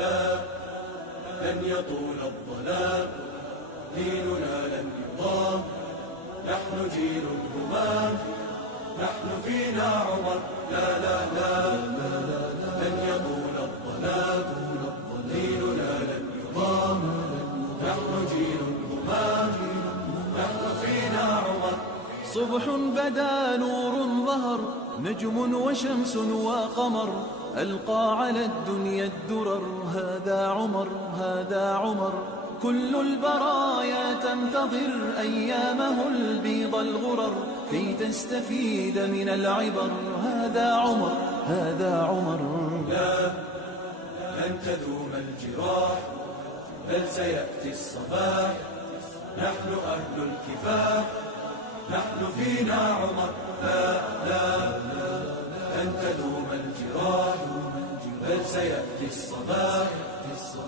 لا لن يطول الظلام، ديننا لن يضام، نحن جيل الهمام، نحن فينا عمر. لا لا لا لن يطول الظلام، ديننا لن يضام، نحن جيل الهمام، نحن فينا عمر. صبح بدا نور ظهر، نجم وشمس وقمر، ألقى على الدنيا الدرر. هذا عمر، هذا عمر، كل البرايا تنتظر أيامه البيض الغرر كي تستفيد من العبر. هذا عمر، هذا عمر. لا لن تذوم الجراح، بل سيأتي الصباح، نحن أهل الكفاح، نحن فينا عمر. لا لا لن تذوم الجراح، بل سيأتي الصباح،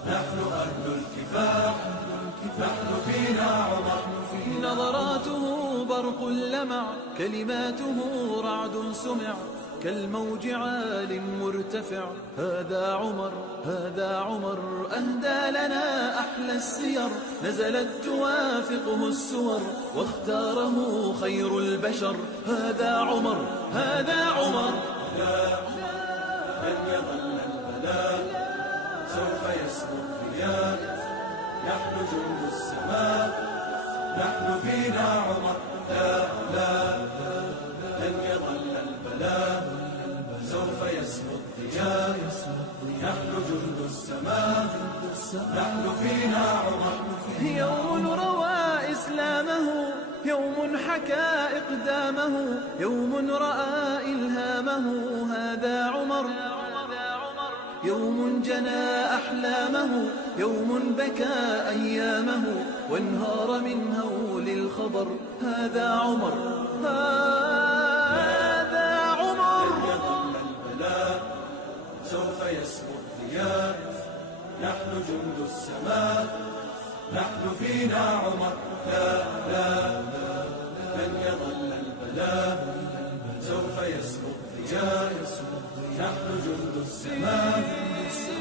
نحن أهل الكفاح، نحن فينا عمر. نظراته برق لمع، كلماته رعد سمع، كالموج عال مرتفع. هذا عمر، هذا عمر، أهدى لنا أحلى السير، نزلت توافقه السور، واختاره خير البشر. هذا عمر، هذا عمر. لا لن يظل البلاء، سوف يسمو الضياء، نحن جند السماء، نحن فينا عمر. لا لا لن يظل البلاء، سوف يسمو الضياء، نحن جند السماء، نحن فينا عمر. يوم روى إسلامه، يوم حكى إقدامه، يوم رأى إلهامه. هذا عمر، يوم جنى أحلامه، يوم بكى أيامه، وانهار من هول الخبر. هذا عمر، هذا عمر. لن يظل البلاء، سوف يسمو الضياء، نحن جند السماء، نحن فينا عمر. لا لا لن يظل البلاء، سوف يسمو الضياء، نحن جند السماء،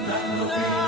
نحن فينا